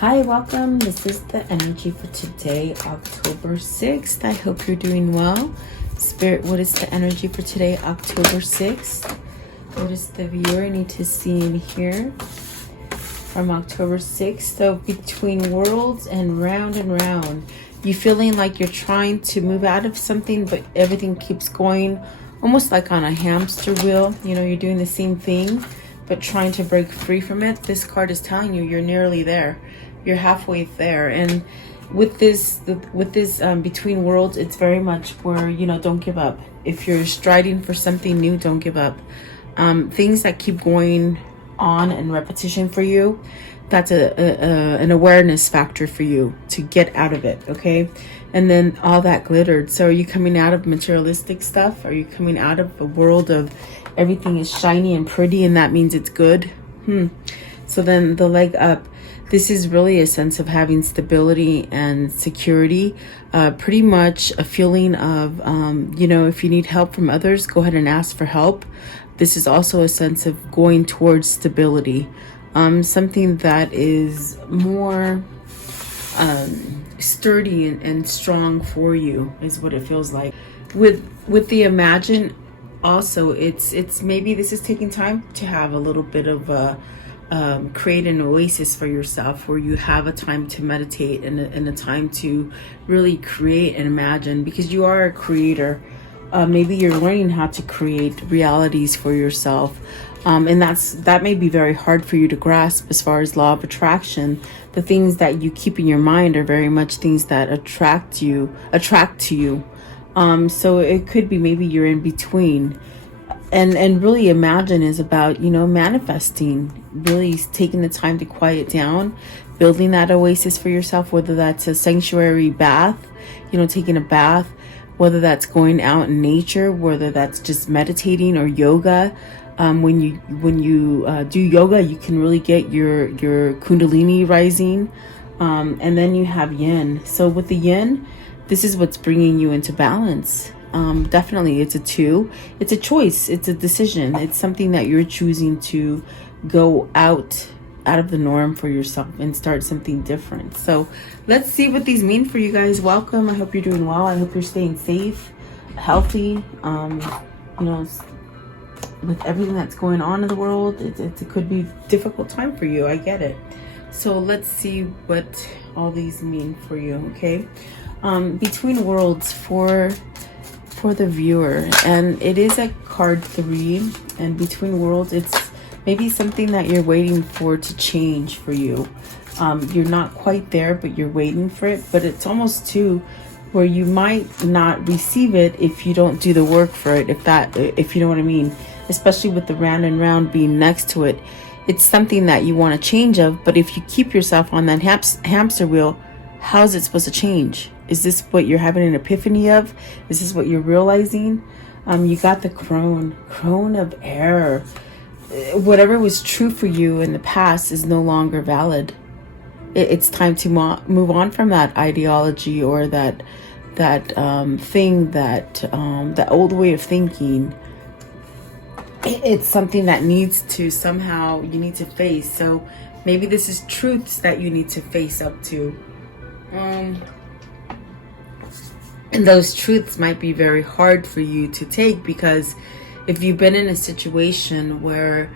Hi, welcome. This is the energy for today, October 6th. I hope you're doing well. Spirit, what is the energy for today, October 6th? What does the viewer need to see and hear from October 6th? So between worlds and round, you feeling like you're trying to move out of something, but everything keeps going almost like on a hamster wheel. You know, you're doing the same thing, but trying to break free from it. This card is telling you you're nearly there. You're halfway there. And with this between worlds, it's very much where, you know, don't give up. If you're striding for something new, don't give up. Things that keep going on in repetition for you, that's an awareness factor for you to get out of it, okay? And then all that glittered. So are you coming out of materialistic stuff? Are you coming out of a world of everything is shiny and pretty and that means it's good? So then the leg up, this is really a sense of having stability and security, pretty much a feeling of, you know, if you need help from others, go ahead and ask for help. This is also a sense of going towards stability, something that is more sturdy and strong for you is what it feels like. With the imagine, also, it's maybe this is taking time to have a little bit of create an oasis for yourself where you have a time to meditate and a time to really create and imagine, because you are a creator. Maybe you're learning how to create realities for yourself, and that may be very hard for you to grasp. As far as law of attraction, the things that you keep in your mind are very much things that attract to you. So it could be maybe you're in between. And really imagine is about, you know, manifesting, really taking the time to quiet down, building that oasis for yourself, whether that's a sanctuary bath, you know, taking a bath, whether that's going out in nature, whether that's just meditating or yoga. When you do yoga, you can really get your kundalini rising. And then you have yin. So with the yin, this is what's bringing you into balance. Definitely it's a 2. It's a choice. It's a decision. It's something that you're choosing to go out of the norm for yourself and start something different. So let's see what these mean for you guys. Welcome. I hope you're doing well. I hope you're staying safe, healthy. You know, with everything that's going on in the world, it could be a difficult time for you. I get it. So let's see what all these mean for you. Okay. Between worlds for the viewer, and it is a card 3, and between worlds, it's maybe something that you're waiting for to change for you. You're not quite there, but you're waiting for it. But it's almost 2 where you might not receive it if you don't do the work for it, if you know what I mean, especially with the round and round being next to it. It's something that you want to change of, but if you keep yourself on that hamster wheel, how's it supposed to change? Is this what you're having an epiphany of? Is this what you're realizing? You got the crone of air. Whatever was true for you in the past is no longer valid. It's time to move on from that ideology or that thing, that old way of thinking. It's something that needs to somehow, you need to face. So maybe this is truths that you need to face up to. And those truths might be very hard for you to take, because if you've been in a situation where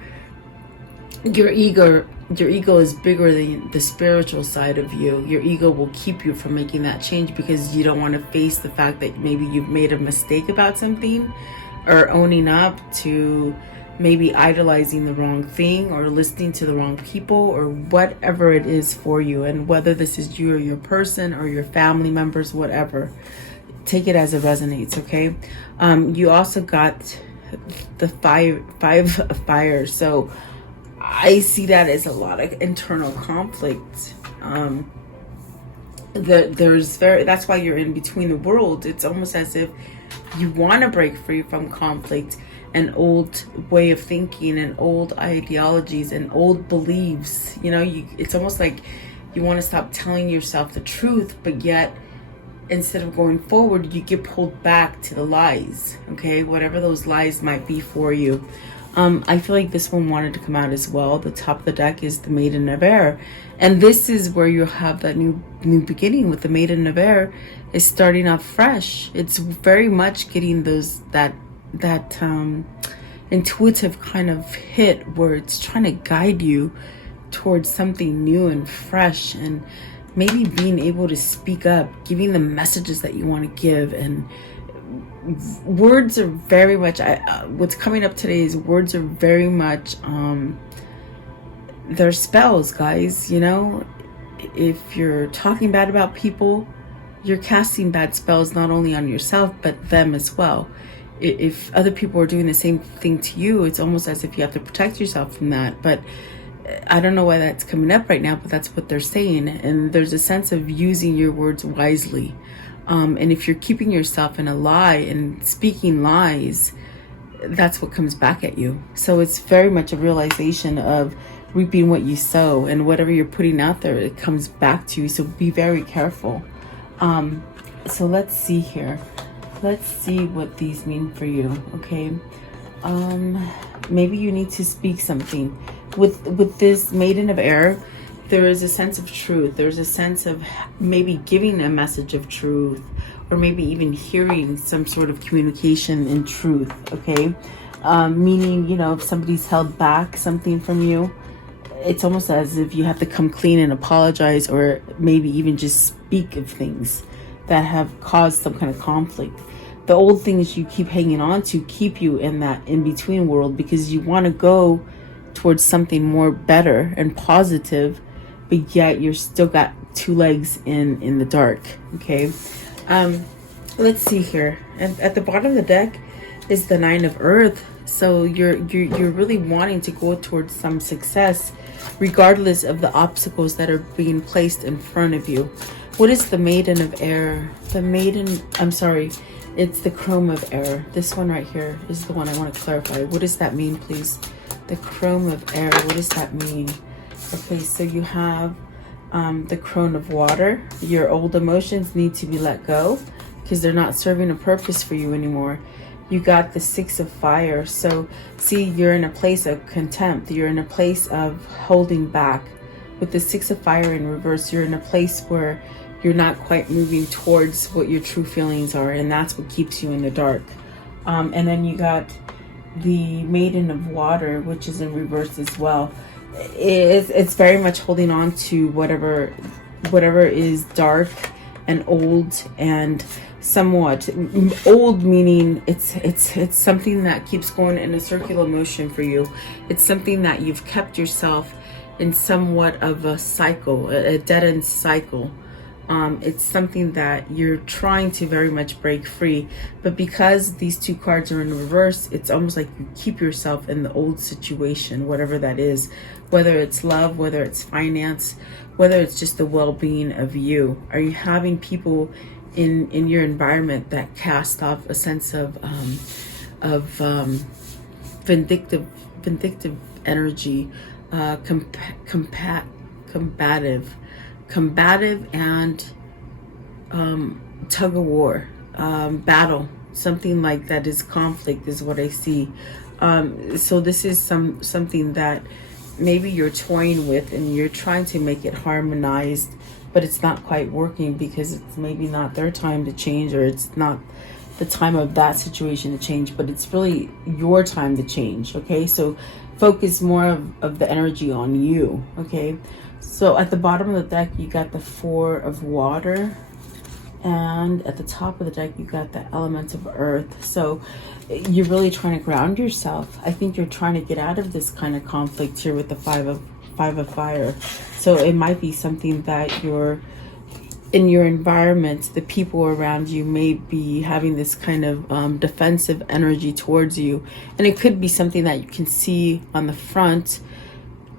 your ego is bigger than the spiritual side of you, your ego will keep you from making that change because you don't want to face the fact that maybe you've made a mistake about something, or owning up to maybe idolizing the wrong thing or listening to the wrong people or whatever it is for you. And whether this is you or your person or your family members, whatever, take it as it resonates. Okay. You also got the five of fire. So I see that as a lot of internal conflict. That's why you're in between the world. It's almost as if you want to break free from conflict, an old way of thinking and old ideologies and old beliefs. You know, it's almost like you want to stop telling yourself the truth, but yet instead of going forward, you get pulled back to the lies. Okay, whatever those lies might be for you. I feel like this one wanted to come out as well. The top of the deck is the Maiden of Air. And this is where you have that new beginning with the Maiden of Air is starting off fresh. It's very much getting that intuitive kind of hit where it's trying to guide you towards something new and fresh, and maybe being able to speak up, giving the messages that you want to give. And words are very much, what's coming up today is words are very much, they're spells, guys. You know, if you're talking bad about people, you're casting bad spells not only on yourself, but them as well. If other people are doing the same thing to you, it's almost as if you have to protect yourself from that. But I don't know why that's coming up right now, but that's what they're saying. And there's a sense of using your words wisely. And if you're keeping yourself in a lie and speaking lies, that's what comes back at you. So it's very much a realization of reaping what you sow, and whatever you're putting out there, it comes back to you. So be very careful. So let's see here. Let's see what these mean for you. Okay. Maybe you need to speak something with this Maiden of Air. There is a sense of truth. There's a sense of maybe giving a message of truth, or maybe even hearing some sort of communication in truth. Okay. Meaning, you know, if somebody's held back something from you, it's almost as if you have to come clean and apologize, or maybe even just speak of things that have caused some kind of conflict. The old things you keep hanging on to keep you in that in-between world, because you want to go towards something more better and positive, but yet you're still got two legs in the dark. Okay. Let's see here. And at the bottom of the deck is the Nine of Earth. So you're really wanting to go towards some success, regardless of the obstacles that are being placed in front of you. What is the Maiden of Air? It's the Chrome of Air. This one right here is the one I want to clarify. What does that mean, please? The Chrome of Air, what does that mean? Okay, so you have the Crone of Water. Your old emotions need to be let go because they're not serving a purpose for you anymore. You got the Six of Fire. So see, you're in a place of contempt. You're in a place of holding back. With the Six of Fire in reverse, you're in a place where you're not quite moving towards what your true feelings are, and that's what keeps you in the dark. And then you got the Maiden of Water, which is in reverse as well. It's very much holding on to whatever is dark and old, and somewhat old, meaning it's something that keeps going in a circular motion for you. It's something that you've kept yourself in somewhat of a cycle, a dead-end cycle. It's something that you're trying to very much break free, but because these two cards are in reverse, it's almost like you keep yourself in the old situation, whatever that is, whether it's love, whether it's finance, whether it's just the well-being of you. Are you having people in your environment that cast off a sense of vindictive energy, combative and tug of war, battle, something like that is conflict is what I see. So this is something that maybe you're toying with and you're trying to make it harmonized, but it's not quite working because it's maybe not their time to change, or it's not the time of that situation to change, but it's really your time to change. Okay, so focus more of the energy on you. Okay, so at the bottom of the deck you got the Four of Water, and at the top of the deck you got the Element of Earth. So you're really trying to ground yourself. I think you're trying to get out of this kind of conflict here with the Five of Fire. So it might be something that you're in your environment, the people around you may be having this kind of defensive energy towards you, and it could be something that you can see on the front,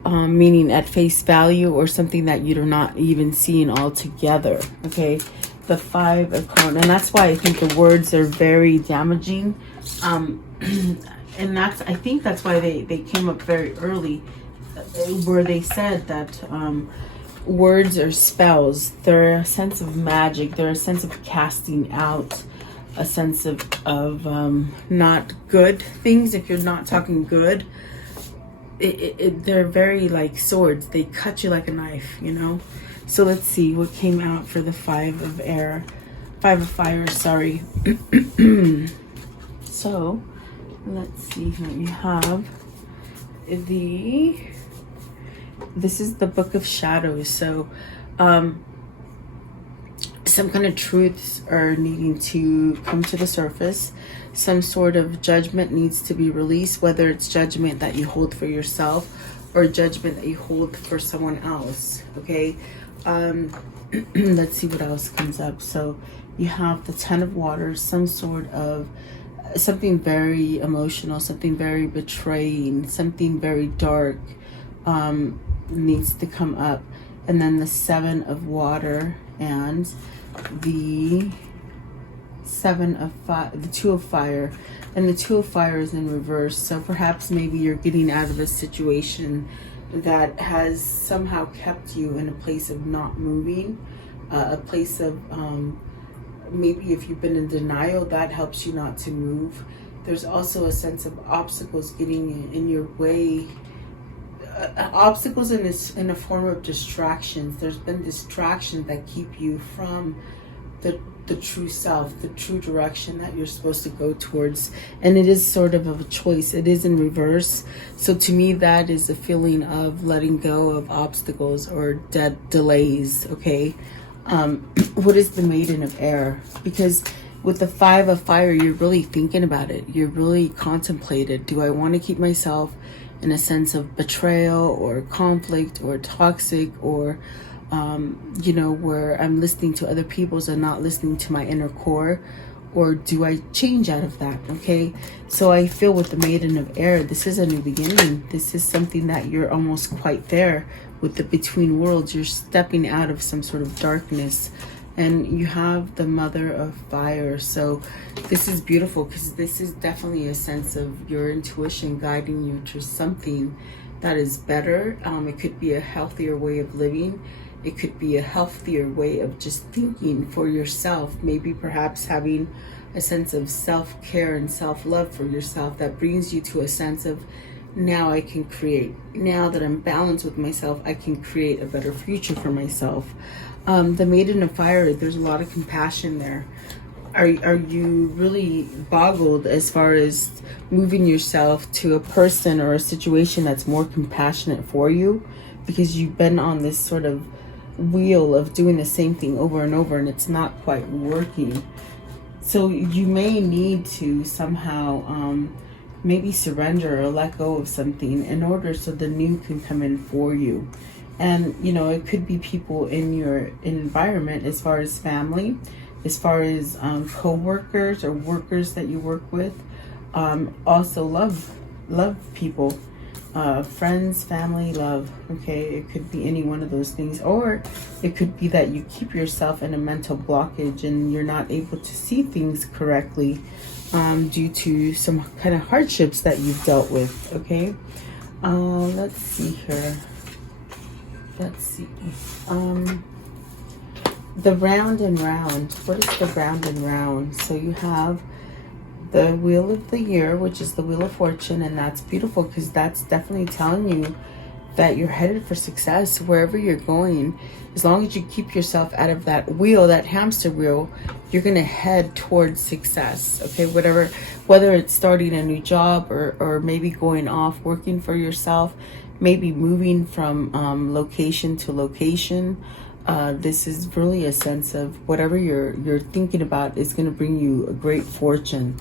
meaning at face value, or something that you're not even seeing altogether. Okay, the Five of Crown, and that's why I think the words are very damaging, and I think that's why they came up very early, where they said that words are spells. They're a sense of magic. They're a sense of casting out. a sense of not good things. If you're not talking good, they're very like swords. They cut you like a knife, you know? So let's see what came out for the Five of Fire, sorry. So let's see here. You have this is the Book of Shadows. So some kind of truths are needing to come to the surface. Some sort of judgment needs to be released, whether it's judgment that you hold for yourself or judgment that you hold for someone else. Okay. Let's see what else comes up. So you have the Ten of Waters, some sort of something very emotional, something very betraying, something very dark needs to come up. And then the Seven of Water and the the Two of Fire, and the Two of Fire is in reverse. So perhaps maybe you're getting out of a situation that has somehow kept you in a place of not moving, a place of maybe if you've been in denial, that helps you not to move. There's also a sense of obstacles getting in your way, obstacles in a form of distractions. There's been distractions that keep you from the true self, the true direction that you're supposed to go towards. And it is sort of a choice. It is in reverse. So to me, that is a feeling of letting go of obstacles or delays. Okay. What is the Maiden of Air? Because with the Five of Fire, you're really thinking about it. You're really contemplated. Do I want to keep myself in a sense of betrayal or conflict or toxic, or you know, where I'm listening to other people's and not listening to my inner core? Or do I change out of that? Okay. So I feel with the Maiden of Air, this is a new beginning. This is something that you're almost quite there with the between worlds. You're stepping out of some sort of darkness, and you have the Mother of Fire. So this is beautiful, because this is definitely a sense of your intuition guiding you to something that is better. It could be a healthier way of living. It could be a healthier way of just thinking for yourself. Maybe perhaps having a sense of self-care and self-love for yourself that brings you to a sense of, now I can create. Now that I'm balanced with myself, I can create a better future for myself. The Maiden of Fire, there's a lot of compassion there. Are you really boggled as far as moving yourself to a person or a situation that's more compassionate for you? Because you've been on this sort of wheel of doing the same thing over and over, and it's not quite working. So you may need to somehow maybe surrender or let go of something in order so the new can come in for you. And you know, it could be people in your environment, as far as family, as far as co-workers or workers that you work with. Also love people, friends, family, love. Okay, it could be any one of those things. Or it could be that you keep yourself in a mental blockage and you're not able to see things correctly due to some kind of hardships that you've dealt with. Okay, let's see here. Let's see. The Round and Round. What is the Round and Round? So you have the Wheel of the Year, which is the Wheel of Fortune, and that's beautiful, because that's definitely telling you that you're headed for success wherever you're going. As long as you keep yourself out of that wheel, that hamster wheel, you're going to head towards success. Okay, whether it's starting a new job or maybe going off working for yourself, maybe moving from location to location. This is really a sense of whatever you're thinking about is going to bring you a great fortune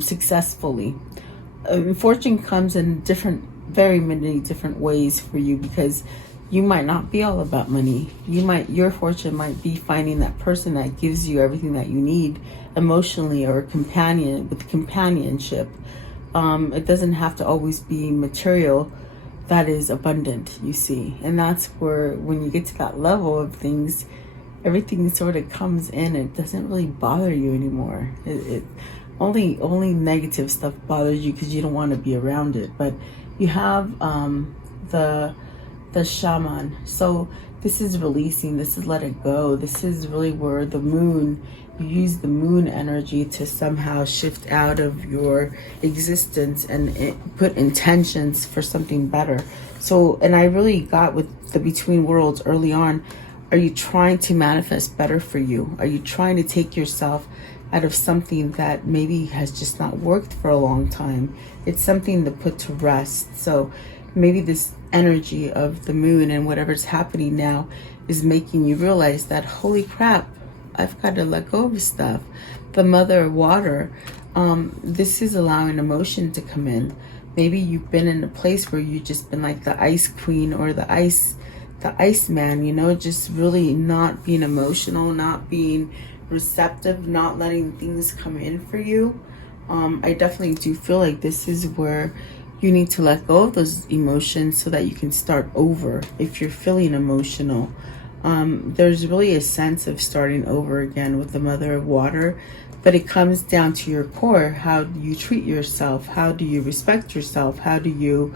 successfully. Fortune comes in very many different ways for you, because you might not be all about money. Your fortune might be finding that person that gives you everything that you need emotionally, or a companion with companionship. It doesn't have to always be material that is abundant, you see. And that's where, when you get to that level of things, everything sort of comes in. It doesn't really bother you anymore. Only negative stuff bothers you because you don't want to be around it. But you have the the shaman. So this is releasing, this is let it go. This is really where the moon, you use the moon energy to somehow shift out of your existence and put intentions for something better. So, and I really got with the between worlds early on. Are you trying to manifest better for you? Are you trying to take yourself out of something that maybe has just not worked for a long time? It's something to put to rest. So maybe this energy of the moon and whatever's happening now is making you realize that, holy crap, I've got to let go of stuff. The mother water, this is allowing emotion to come in. Maybe you've been in a place where you've just been like the ice queen or the ice man, you know, just really not being emotional, not being receptive, not letting things come in for you. I definitely do feel like this is where you need to let go of those emotions so that you can start over. If you're feeling emotional, there's really a sense of starting over again with the mother of water, but it comes down to your core. How do you treat yourself? How do you respect yourself? How do you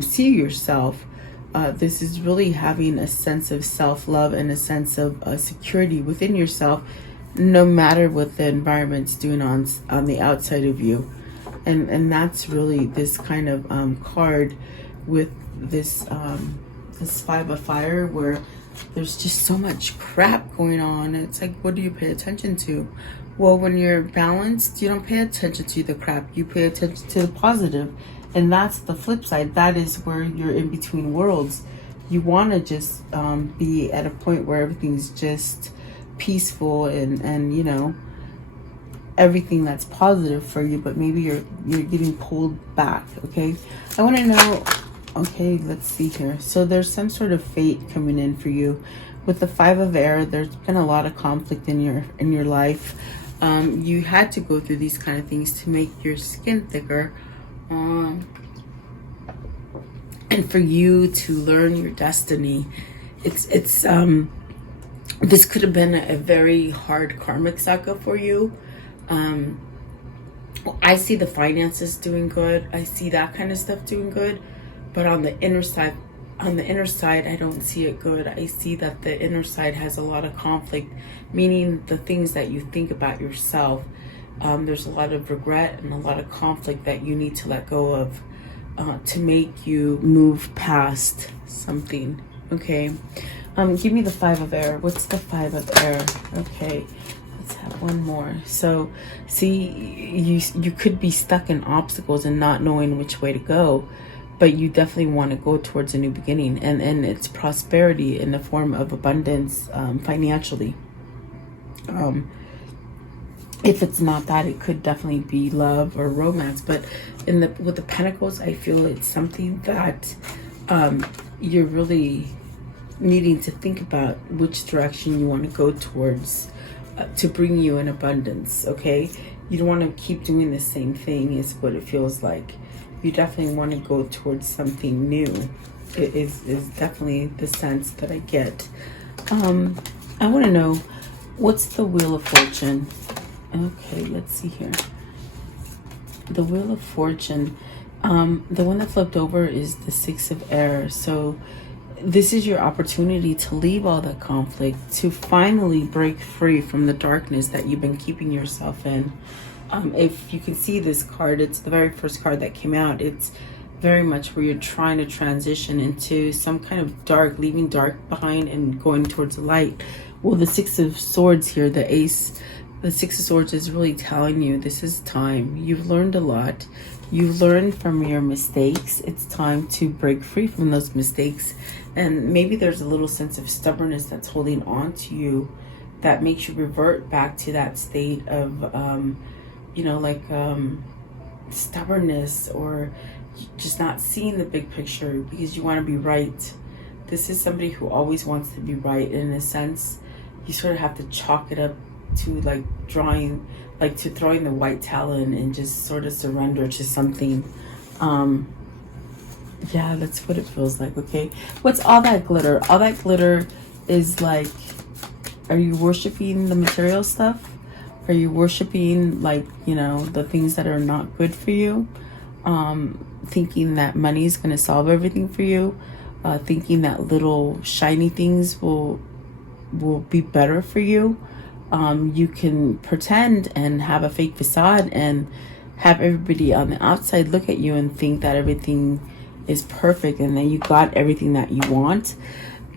see yourself? This is really having a sense of self-love and a sense of security within yourself, no matter what the environment's doing on the outside of you. And that's really this kind of card with this this Five of Fire, where there's just so much crap going on. It's like, what do you pay attention to? Well, when you're balanced, you don't pay attention to the crap. You pay attention to the positive. And that's the flip side. That is where you're in between worlds. You want to just be at a point where everything's just peaceful and you know, everything that's positive for you, but maybe you're getting pulled back. Okay, I want to know. Okay, let's see here. So there's some sort of fate coming in for you with the Five of Air. There's been a lot of conflict in your life. You had to go through these kind of things to make your skin thicker, and for you to learn your destiny. It's this could have been a very hard karmic saga for you. I see the finances doing good. I see that kind of stuff doing good, but on the inner side, I don't see it good. I see that the inner side has a lot of conflict, meaning the things that you think about yourself. There's a lot of regret and a lot of conflict that you need to let go of to make you move past something. Okay. Give me the Five of Air. What's the Five of Air? Okay. Let's have one more. So, see, you could be stuck in obstacles and not knowing which way to go, but you definitely want to go towards a new beginning, and it's prosperity in the form of abundance, financially. If it's not that, it could definitely be love or romance. But with the Pentacles, I feel it's something that you're really needing to think about which direction you want to go towards to bring you in abundance. Okay, you don't want to keep doing the same thing, is what it feels like. You definitely want to go towards something new. It is definitely the sense that I get. I want to know, what's the Wheel of Fortune? Okay, let's see here. The Wheel of Fortune, the one that flipped over is the Six of Air. So this is your opportunity to leave all that conflict, to finally break free from the darkness that you've been keeping yourself in. If you can see this card, it's the very first card that came out. It's very much where you're trying to transition into some kind of dark, leaving dark behind and going towards the light. Well, the Six of Swords here, the Six of Swords is really telling you this is time. You've learned a lot. You've learned from your mistakes. It's time to break free from those mistakes. And maybe there's a little sense of stubbornness that's holding on to you that makes you revert back to that state of, stubbornness, or just not seeing the big picture because you want to be right. This is somebody who always wants to be right. And in a sense, you sort of have to chalk it up to throwing the white towel in and just sort of surrender to something. Yeah, that's what it feels like. Okay, what's all that glitter? All that glitter is like, are you worshiping the material stuff? Are you worshiping the things that are not good for you? Thinking that money is going to solve everything for you? thinking that little shiny things will be better for you. You can pretend and have a fake facade and have everybody on the outside look at you and think that everything is perfect and that you got everything that you want.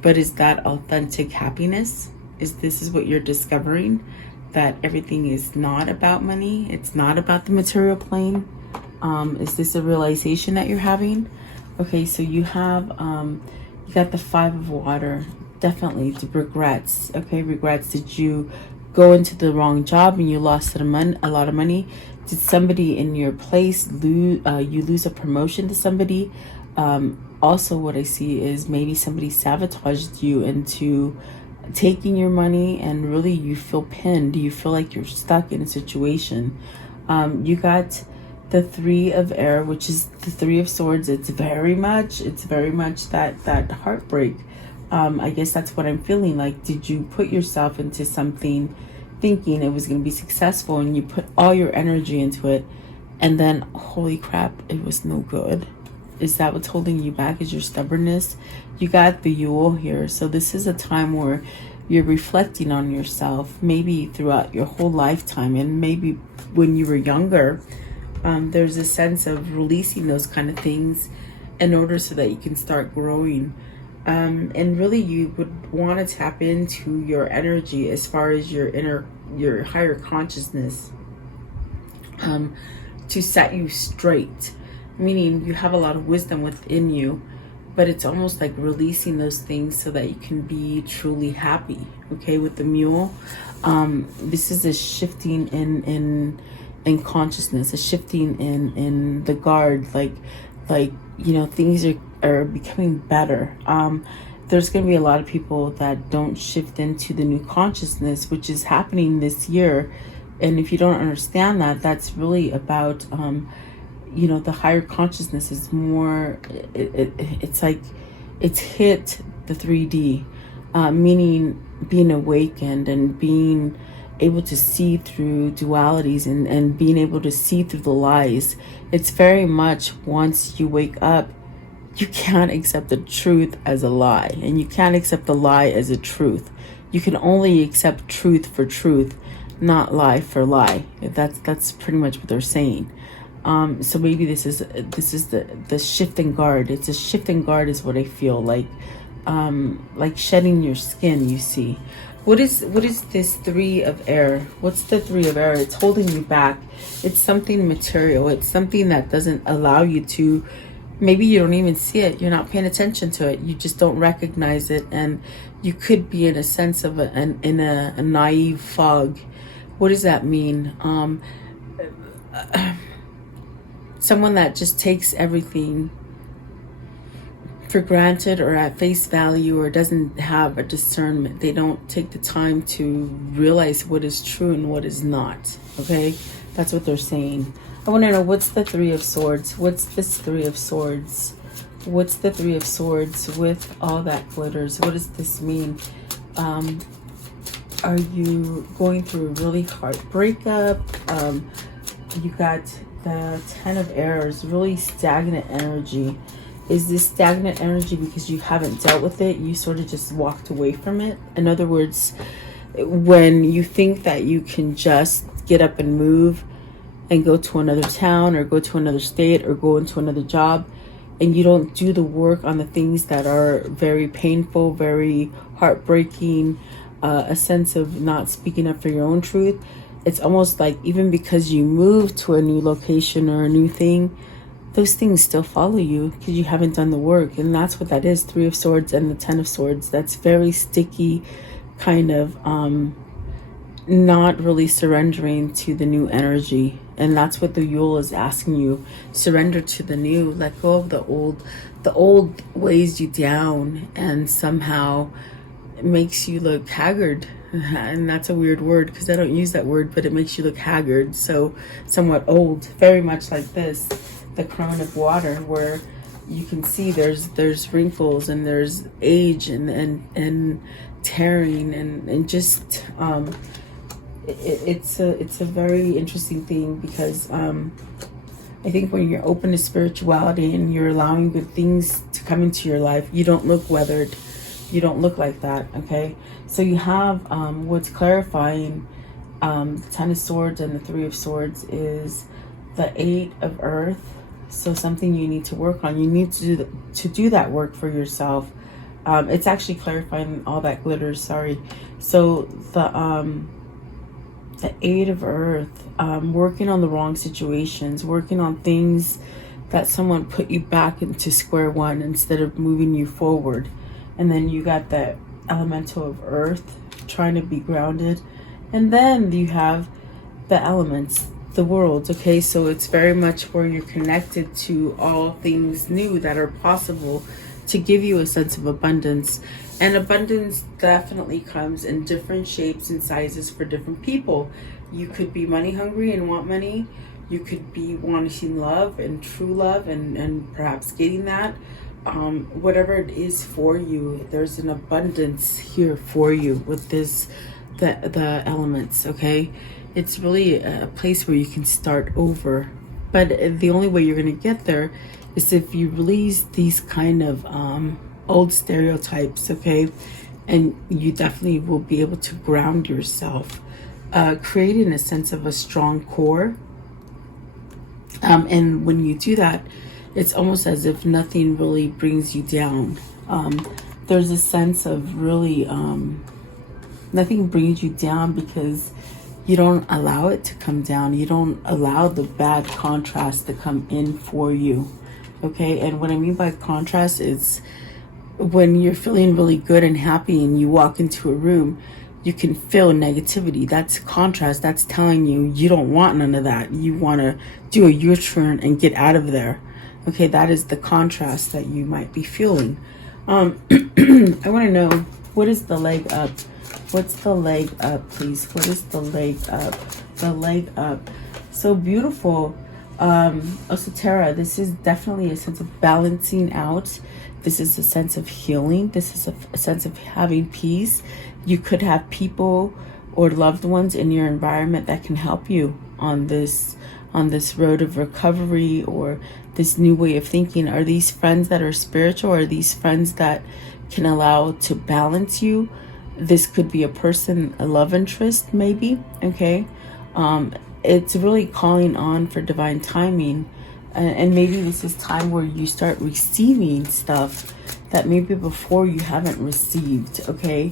But is that authentic happiness? Is what you're discovering? That everything is not about money? It's not about the material plane? Is this a realization that you're having? Okay, so you have, you got the 5 of water. Definitely the regrets. Okay, regrets. Did you go into the wrong job and you lost a lot of money? Did somebody in your place you lose a promotion to somebody? Also, what I see is maybe somebody sabotaged you into taking your money, and really you feel pinned. You feel like you're stuck in a situation. You got the 3 of air, which is the 3 of swords. It's very much that heartbreak. I guess that's what I'm feeling like. Did you put yourself into something thinking it was going to be successful, and you put all your energy into it, and then holy crap, it was no good? Is that what's holding you back? Is your stubbornness? You got the Yule here. So this is a time where you're reflecting on yourself, maybe throughout your whole lifetime, and maybe when you were younger. There's a sense of releasing those kind of things in order so that you can start growing. And really you would want to tap into your energy as far as your higher consciousness, to set you straight. Meaning you have a lot of wisdom within you, but it's almost like releasing those things so that you can be truly happy. Okay, with the mule, this is a shifting in consciousness, a shifting in the guard, like you know, things are becoming better. There's going to be a lot of people that don't shift into the new consciousness, which is happening this year. And if you don't understand that, that's really about you know, the higher consciousness is more, it's like it's hit the 3D, meaning being awakened and being able to see through dualities and being able to see through the lies. It's very much, once you wake up, you can't accept the truth as a lie, and you can't accept the lie as a truth. You can only accept truth for truth, not lie for lie. That's pretty much what they're saying. So maybe this is the shift in guard. It's a shift in guard is what I feel like shedding your skin. You see, what is this 3 of air? What's the 3 of air? It's holding you back. It's something material. It's something that doesn't allow you to. Maybe you don't even see it. You're not paying attention to it. You just don't recognize it, and you could be in a sense of a naive fog. What does that mean? Someone that just takes everything for granted or at face value, or doesn't have a discernment. They don't take the time to realize what is true and what is not. Okay, that's what they're saying. I want to know, what's the 3 of swords? What's this 3 of swords? What's the 3 of swords with all that glitters? What does this mean? Are you going through a really hard breakup? You got the 10 of airs, really stagnant energy. Is this stagnant energy because you haven't dealt with it? You sort of just walked away from it? In other words, when you think that you can just get up and move and go to another town or go to another state or go into another job, and you don't do the work on the things that are very painful, very heartbreaking, a sense of not speaking up for your own truth, it's almost like even because you move to a new location or a new thing, those things still follow you because you haven't done the work. And that's what that is, 3 of swords and the 10 of swords. That's very sticky, kind of not really surrendering to the new energy. And that's what the Yule is asking you. Surrender to the new. Let go of the old. The old weighs you down and somehow it makes you look haggard. And that's a weird word because I don't use that word, but it makes you look haggard. So somewhat old, very much like this, the crown of water, where you can see there's wrinkles and there's age and tearing and just it's a very interesting thing because I think when you're open to spirituality and you're allowing good things to come into your life, you don't look weathered. You don't look like that, okay? So you have what's clarifying, Ten of Swords and the Three of Swords is the Eight of Earth. So something you need to work on. You need to do that work for yourself. It's actually clarifying all that glitters, sorry. So the Eight of Earth, working on the wrong situations, working on things that someone put you back into square one instead of moving you forward. And then you got the Elemental of Earth, trying to be grounded. And then you have the elements, the world, okay? So it's very much where you're connected to all things new that are possible to give you a sense of abundance. And abundance definitely comes in different shapes and sizes for different people. You could be money hungry and want money. You could be wanting love and true love and perhaps getting that. Whatever it is for you, there's an abundance here for you with this, the elements, okay? It's really a place where you can start over. But the only way you're going to get there is if you release these kind of old stereotypes, okay? And you definitely will be able to ground yourself, creating a sense of a strong core. And when you do that, it's almost as if nothing really brings you down. There's a sense of really nothing brings you down because you don't allow it to come down. You don't allow the bad contrast to come in for you. Okay, and what I mean by contrast is when you're feeling really good and happy and you walk into a room, you can feel negativity. That's contrast. That's telling you you don't want none of that. You want to do a U-turn and get out of there. Okay, that is the contrast that you might be feeling. I want to know, what is the leg up? What's the leg up, please? What is the leg up? The leg up. So beautiful. Osotera, this is definitely a sense of balancing out. This is a sense of healing. This is a sense of having peace. You could have people or loved ones in your environment that can help you on this road of recovery or this new way of thinking. Are these friends that are spiritual? Are these friends that can allow to balance you? This could be a person, a love interest maybe, okay? It's really calling on for divine timing. And maybe this is time where you start receiving stuff that maybe before you haven't received, okay?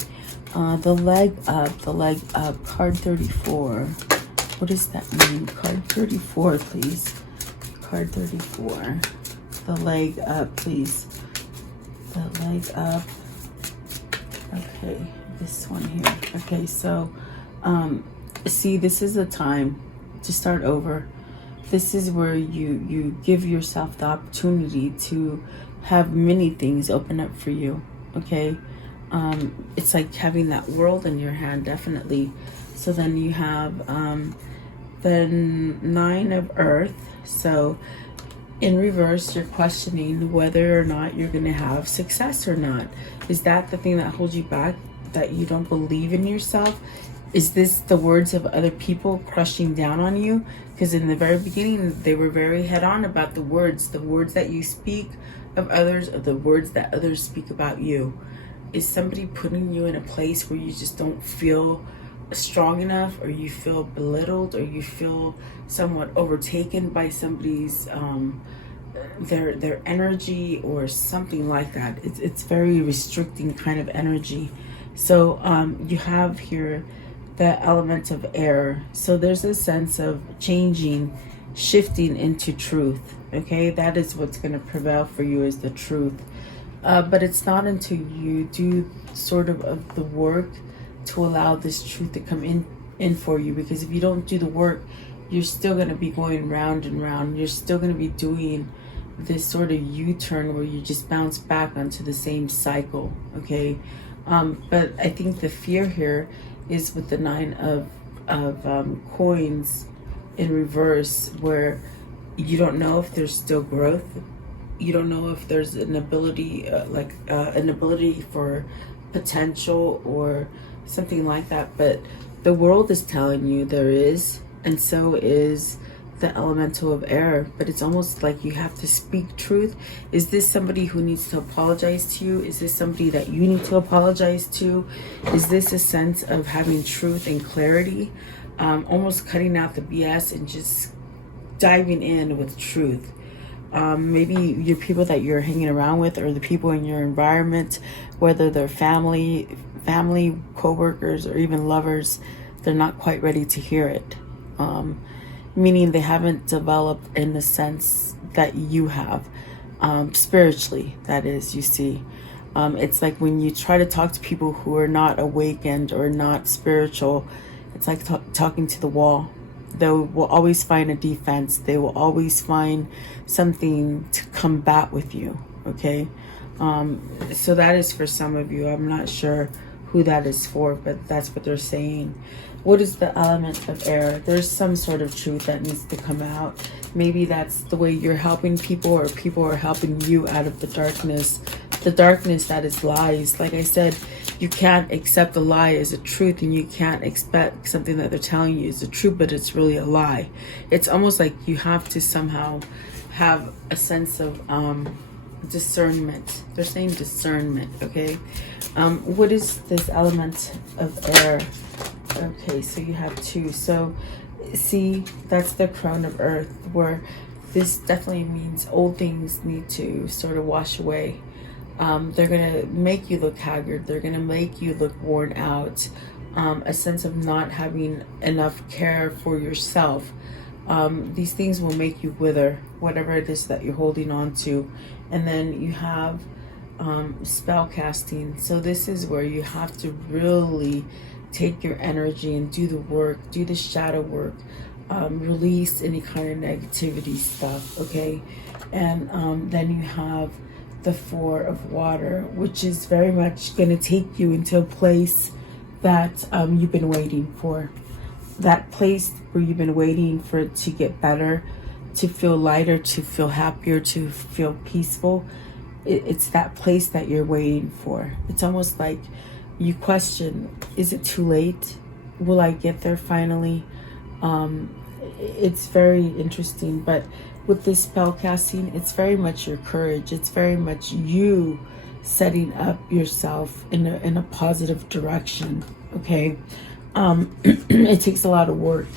The leg up, card 34. What does that mean? Card 34, please. Card 34. The leg up, please. The leg up. Okay, this one here. Okay, so, see, this is a time to start over. This is where you give yourself the opportunity to have many things open up for you, okay? It's like having that world in your hand, definitely. So then you have the Nine of Earth. So in reverse, you're questioning whether or not you're going to have success or not. Is that the thing that holds you back, that you don't believe in yourself? Is this the words of other people crushing down on you? Because in the very beginning, they were very head-on about the words that you speak of others, or the words that others speak about you. Is somebody putting you in a place where you just don't feel strong enough, or you feel belittled, or you feel somewhat overtaken by somebody's their energy or something like that? It's very restricting kind of energy. So you have here the element of air. So there's a sense of changing, shifting into truth. Okay, that is what's going to prevail for you, is the truth. But it's not until you do sort of the work to allow this truth to come in for you. Because if you don't do the work, you're still going to be going round and round. You're still going to be doing this sort of U-turn where you just bounce back onto the same cycle. Okay, but I think the fear here is with the Nine of coins in reverse, where you don't know if there's still growth. You don't know if there's an ability, an ability for potential or something like that. But the world is telling you there is, and so is the elemental of air, but it's almost like you have to speak truth. Is this somebody who needs to apologize to you? Is this somebody that you need to apologize to? Is this a sense of having truth and clarity? Almost cutting out the BS and just diving in with truth. Maybe your people that you're hanging around with, or the people in your environment, whether they're family, co-workers, or even lovers, they're not quite ready to hear it. Meaning they haven't developed in the sense that you have, spiritually, that is, you see. It's like when you try to talk to people who are not awakened or not spiritual, it's like talking to the wall. They will always find a defense. They will always find something to combat with you, okay? So that is for some of you. I'm not sure who that is for, but that's what they're saying. What is the element of air? There's some sort of truth that needs to come out. Maybe that's the way you're helping people, or people are helping you out of the darkness that is lies. Like I said, you can't accept a lie as a truth, and you can't expect something that they're telling you is the truth, but it's really a lie. It's almost like you have to somehow have a sense of discernment. They're saying discernment, okay? What is this element of air? Okay, so you have two. So see, that's the crown of earth, where this definitely means old things need to sort of wash away. They're gonna make you look haggard. They're gonna make you look worn out. A sense of not having enough care for yourself. These things will make you wither, whatever it is that you're holding on to. And then you have spell casting. So this is where you have to really take your energy and do the work, do the shadow work, release any kind of negativity stuff, okay? And then you have the Four of Water, which is very much going to take you into a place that you've been waiting for. That place where you've been waiting for it to get better, to feel lighter, to feel happier, to feel peaceful. It's that place that you're waiting for. It's almost like you question, is it too late? Will I get there finally? It's very interesting, but with this spell casting, it's very much your courage. It's very much you setting up yourself in a positive direction, okay? It takes a lot of work.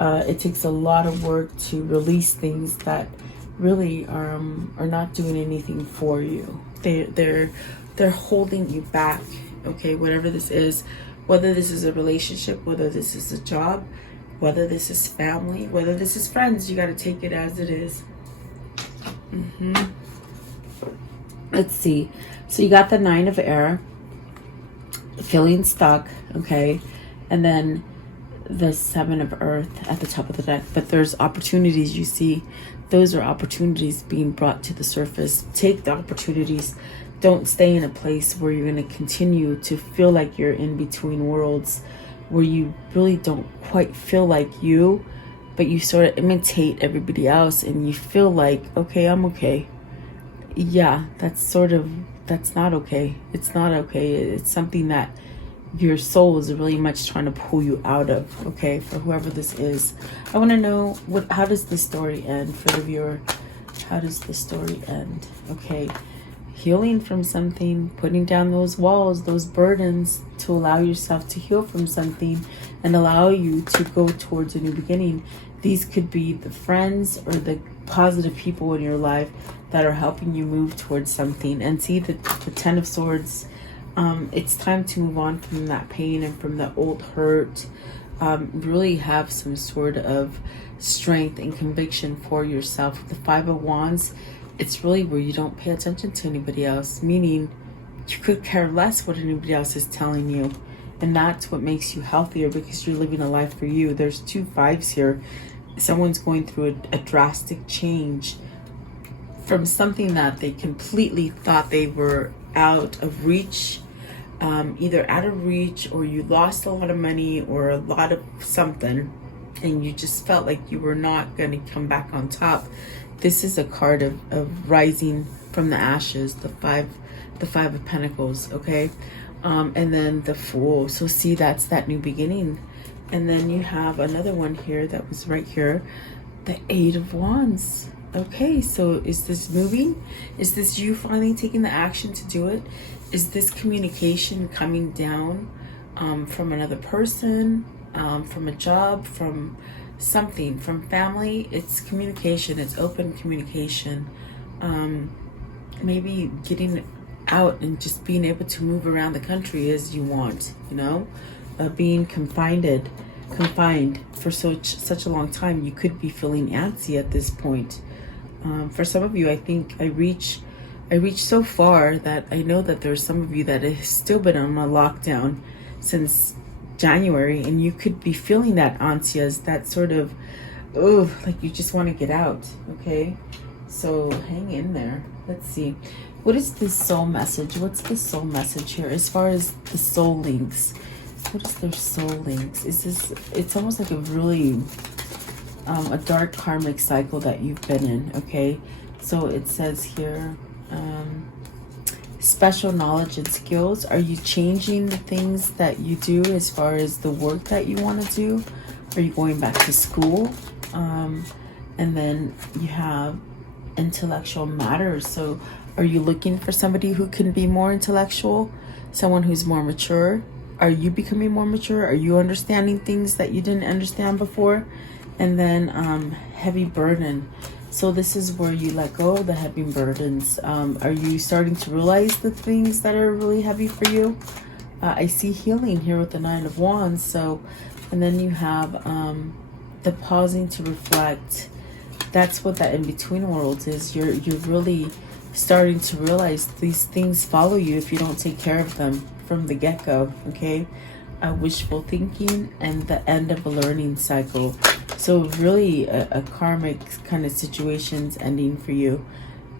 It takes a lot of work to release things that really are not doing anything for you. They're holding you back, okay? Whatever this is, whether this is a relationship, whether this is a job, whether this is family, whether this is friends, you got to take it as it is. Let's see. So you got the Nine of Air, feeling stuck, okay? And then the Seven of Earth at the top of the deck. But there's opportunities, you see. Those are opportunities being brought to the surface. Take the opportunities. Don't stay in a place where you're going to continue to feel like you're in between worlds, where you really don't quite feel like you, but you sort of imitate everybody else, and you feel like, okay, I'm okay. Yeah, that's not okay. It's not okay. It's something that your soul is really much trying to pull you out of, okay, for whoever this is. I want to know, how does the story end for the viewer? How does the story end? Okay. Healing from something, putting down those walls, those burdens, to allow yourself to heal from something and allow you to go towards a new beginning. These could be the friends or the positive people in your life that are helping you move towards something. And see the Ten of Swords, it's time to move on from that pain and from the old hurt. Really have some sort of strength and conviction for yourself. The Five of Wands, it's really where you don't pay attention to anybody else, meaning you could care less what anybody else is telling you. And that's what makes you healthier, because you're living a life for you. There's two fives here. Someone's going through a drastic change from something that they completely thought they were out of reach, either out of reach, or you lost a lot of money or a lot of something, and you just felt like you were not going to come back on top. This is a card of rising from the ashes, the five of Pentacles, okay? And then the Fool. So see, that's that new beginning. And then you have another one here that was right here. The Eight of Wands. Okay, so is this moving? Is this you finally taking the action to do it? Is this communication coming down from another person, from a job, from something, from family? It's communication. It's open communication. Maybe getting out and just being able to move around the country as you want, you know, being confined for such a long time. You could be feeling antsy at this point. For some of you, I think I reach so far that I know that there's some of you that have still been on a lockdown since January, and you could be feeling that ansias, that sort of, oh, like you just want to get out. Okay, so hang in there. Let's see. What is the soul message? What's the soul message here as far as the soul links? What is their soul links? Is this, it's almost like a really, a dark karmic cycle that you've been in, okay? So it says here, special knowledge and skills. Are you changing the things that you do as far as the work that you want to do? Are you going back to school? And then you have intellectual matters. So are you looking for somebody who can be more intellectual? Someone who's more mature? Are you becoming more mature? Are you understanding things that you didn't understand before? And then heavy burden. So this is where you let go of the heavy burdens. Are you starting to realize the things that are really heavy for you? I see healing here with the Nine of Wands. So, and then you have the pausing to reflect. That's what that in-between world is. You're really starting to realize these things follow you if you don't take care of them from the get-go, okay? Wishful thinking and the end of a learning cycle. So really a karmic kind of situations ending for you.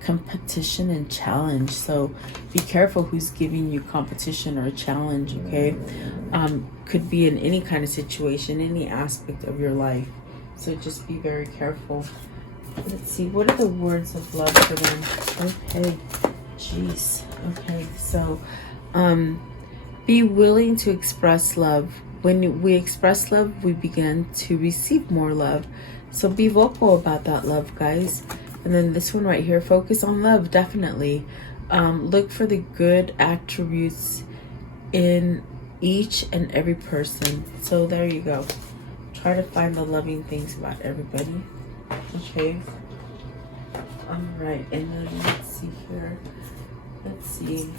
Competition and challenge. So be careful who's giving you competition or a challenge, okay? Could be in any kind of situation, any aspect of your life. So just be very careful. Let's see, what are the words of love for them? Okay, jeez. Okay, so be willing to express love. When we express love, we begin to receive more love. So be vocal about that love, guys. And then this one right here, focus on love, definitely. Look for the good attributes in each and every person. So there you go. Try to find the loving things about everybody. Okay. All right. And then let's see here. Let's see.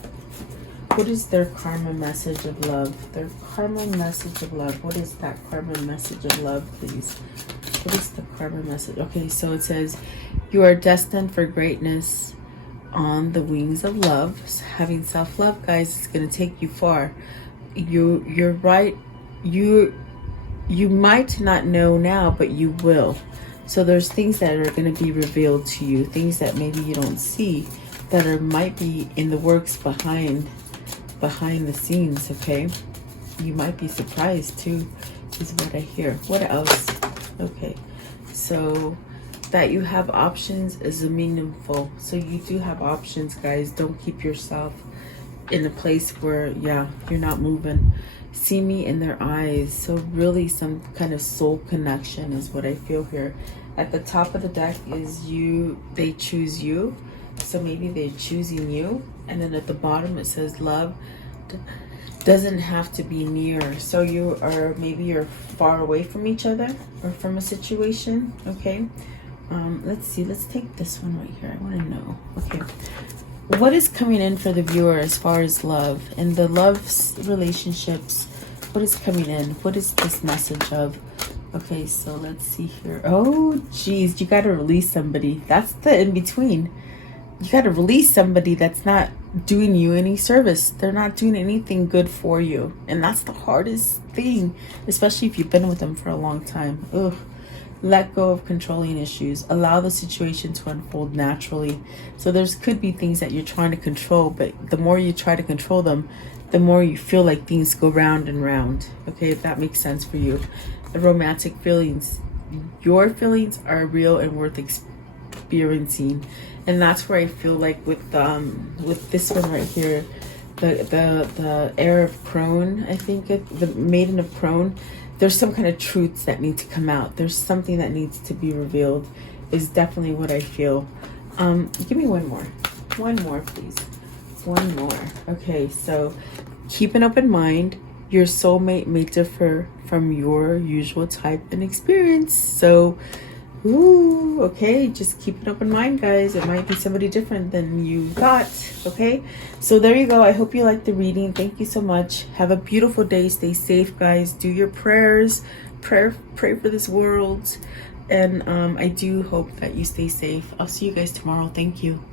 What is their karma message of love? Their karma message of love. What is that karma message of love, please? What is the karma message? Okay, so it says, you are destined for greatness on the wings of love. Having self-love, guys, is going to take you far. You're right. You might not know now, but you will. So there's things that are going to be revealed to you, things that maybe you don't see, that might be in the works behind the scenes, okay? You might be surprised too, is what I hear. What else? Okay, so that you have options is meaningful. So you do have options, guys. Don't keep yourself in a place where, yeah, you're not moving. See me in their eyes. So really some kind of soul connection is what I feel here. At the top of the deck is you, they choose you. So maybe they're choosing you. And then at the bottom it says love doesn't have to be near. So you are, maybe you're far away from each other or from a situation, okay? Let's see, let's take this one right here. I want to know, okay, what is coming in for the viewer as far as love and the love relationships? What is coming in? What is this message of? Okay, so let's see here. Oh geez, you got to release somebody. That's the in-between. You got to release somebody that's not doing you any service. They're not doing anything good for you, and that's the hardest thing, especially if you've been with them for a long time. Ugh. Let go of controlling issues. Allow the situation to unfold naturally. So there's could be things that you're trying to control, but the more you try to control them, the more you feel like things go round and round. Okay, if that makes sense for you. The romantic feelings. Your feelings are real and worth experiencing. And that's where I feel like with this one right here, the heir of crone, I think the maiden of crone, there's some kind of truths that need to come out. There's something that needs to be revealed, is definitely what I feel. Give me one more please, one more. Okay, so keep an open mind. Your soulmate may differ from your usual type and experience, so ooh, okay, just keep an open mind, guys. It might be somebody different than you thought. Okay, so there you go. I hope you liked the reading. Thank you so much. Have a beautiful day. Stay safe, guys. Do your prayers. Pray for this world, and I do hope that you stay safe. I'll see you guys tomorrow. Thank you.